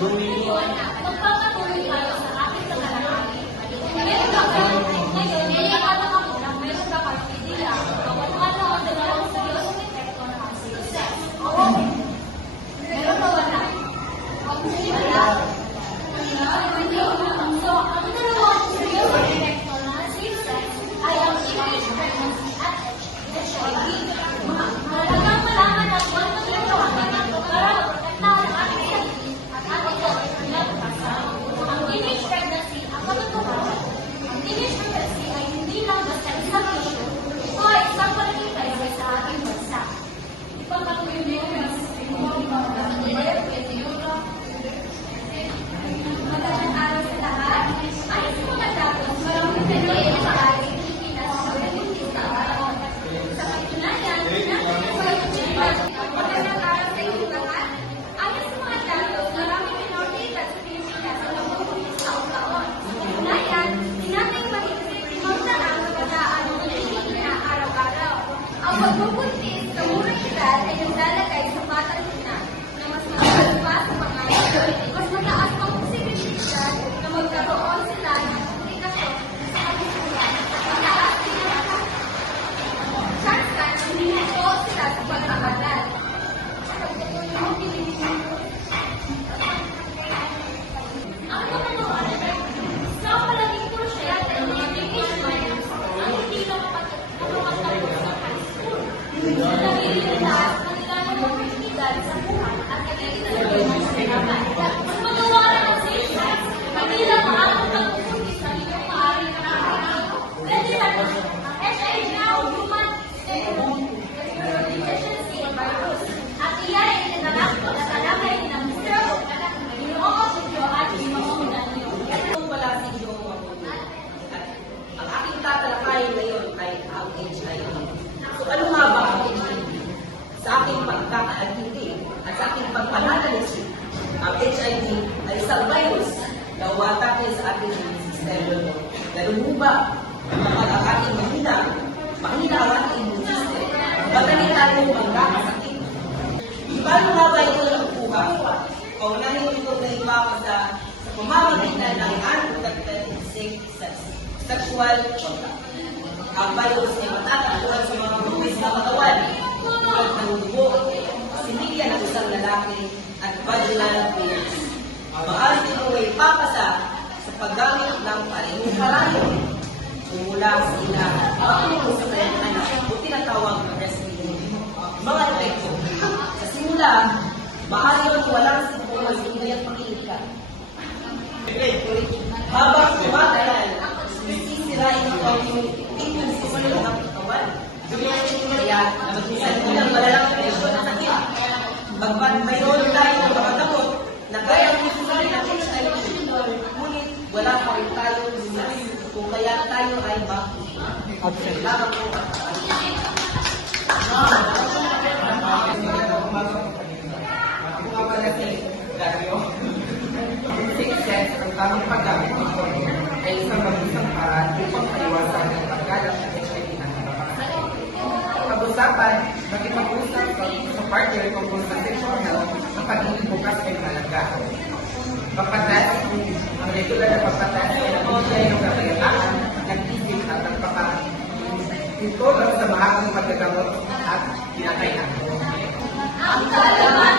中国新。HIV ay isang virus na umatake sa ating immune system. Nalumuba kapag ang ating mahina, mahina ang ating immune system. Madali tayo magkakasakit. Paano nga ba ito ng buka? Paunahin ito na iba ko sa pamamagitan ng unprotected sex, sexual contact. Ang virus ay matatakot Buhay. Wala sila. Ang ano sa kanyang anak, o tinatawag na breastfeeding. Mga epekto. Sa simula, maaari ang walang sintomas, hindi at makinig ka. Habang tumatagal, sisirain ang community. Tingnan sa sila ng katawan. Kaya, isang unang malalang presyon na sakit. Bagman, mayroon tayo tayo ay Absent. Six ang tamang paggamit ng condom ay isang mabisang paraan upang kaiwasan ang pagkalat ng HIV ng Pag-usapan, makipag-usap sa partner tungkol sa sexual health ang pagiging bukas ay mahalaga. Papatas, ang regular na papatas ay ang online Ito lang sa bahagong matagamot at kinakainan ko. Ang talaman!